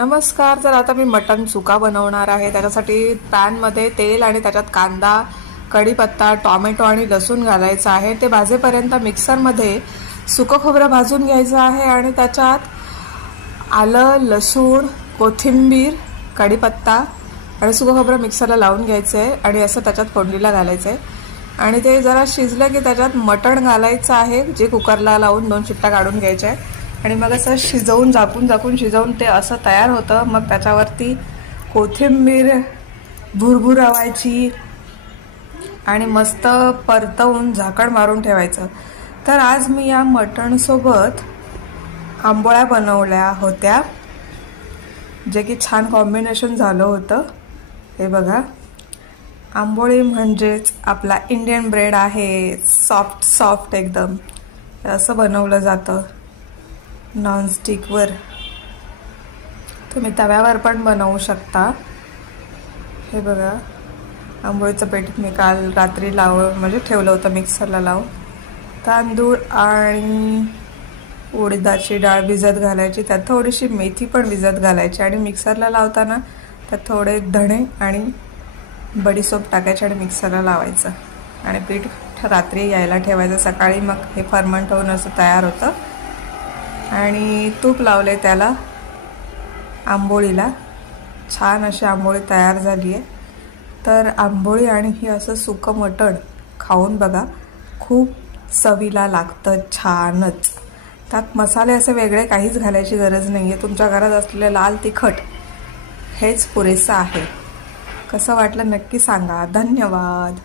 नमस्कार तर आता मी मटन सुका बनवणार आहे. त्याच्यासाठी पॅनमध्ये तेल आणि त्याच्यात कांदा कढीपत्ता टॉमॅटो आणि लसूण घालायचं आहे. ते भाजेपर्यंत मिक्सरमध्ये सुकं खोबरं भाजून घ्यायचं आहे आणि त्याच्यात आलं लसूण कोथिंबीर कढीपत्ता आणि सुकं खोबरं मिक्सरला लावून घ्यायचं आहे आणि असं त्याच्यात फोडणीला घालायचं आहे आणि ते जरा शिजलं की त्याच्यात मटण घालायचं आहे जे कुकरला लावून दोन चिट्टा काढून घ्यायच्या आहे. आणि मग असं शिजवून झाकून झाकून शिजवून ते असं तयार होतं. मग त्याच्यावरती कोथिंबीर भुरभुरावायची आणि मस्त परतवून झाकण मारून ठेवायचं. तर आज मी या मटणसोबत आंबोळ्या बनवल्या होत्या. जे की छान कॉम्बिनेशन झालं होतं. हे बघा. आंबोळी म्हणजेच आपला इंडियन ब्रेड आहे. सॉफ्ट सॉफ्ट एकदम. असं बनवलं जातं. नॉनस्टिकवर तुम्ही तव्यावर पण बनवू शकता. हे बघा. आंबोळीचं पीठ मी काल रात्री लाव म्हणजे ठेवलं होतं मिक्सरला लावून. तांदूळ आणि उडदाची डाळ भिजत घालायची. त्यात थोडीशी मेथी पण भिजत घालायची. आणि मिक्सरला लावताना त्यात थोडे धणे आणि बडीसोप टाकायचे आणि मिक्सरला लावायचं. आणि पीठ रात्री यायला ठेवायचं. सकाळी मग हे फर्मंट होऊन असं तयार होतं. आणि तूप लावले त्याला. आंबोळीला. छान अशी आंबोळी तयार झाली आहे तर आंबोळी आणि ही असं सुकं मटण खाऊन बघा खूप चवीला लागतं छानच. त्यात मसाले असे वेगळे काहीच घालायची गरज नाही आहे तुमच्या घरात असलेलं लाल तिखट हेच पुरेसं आहे. कसं वाटलं नक्की सांगा. धन्यवाद.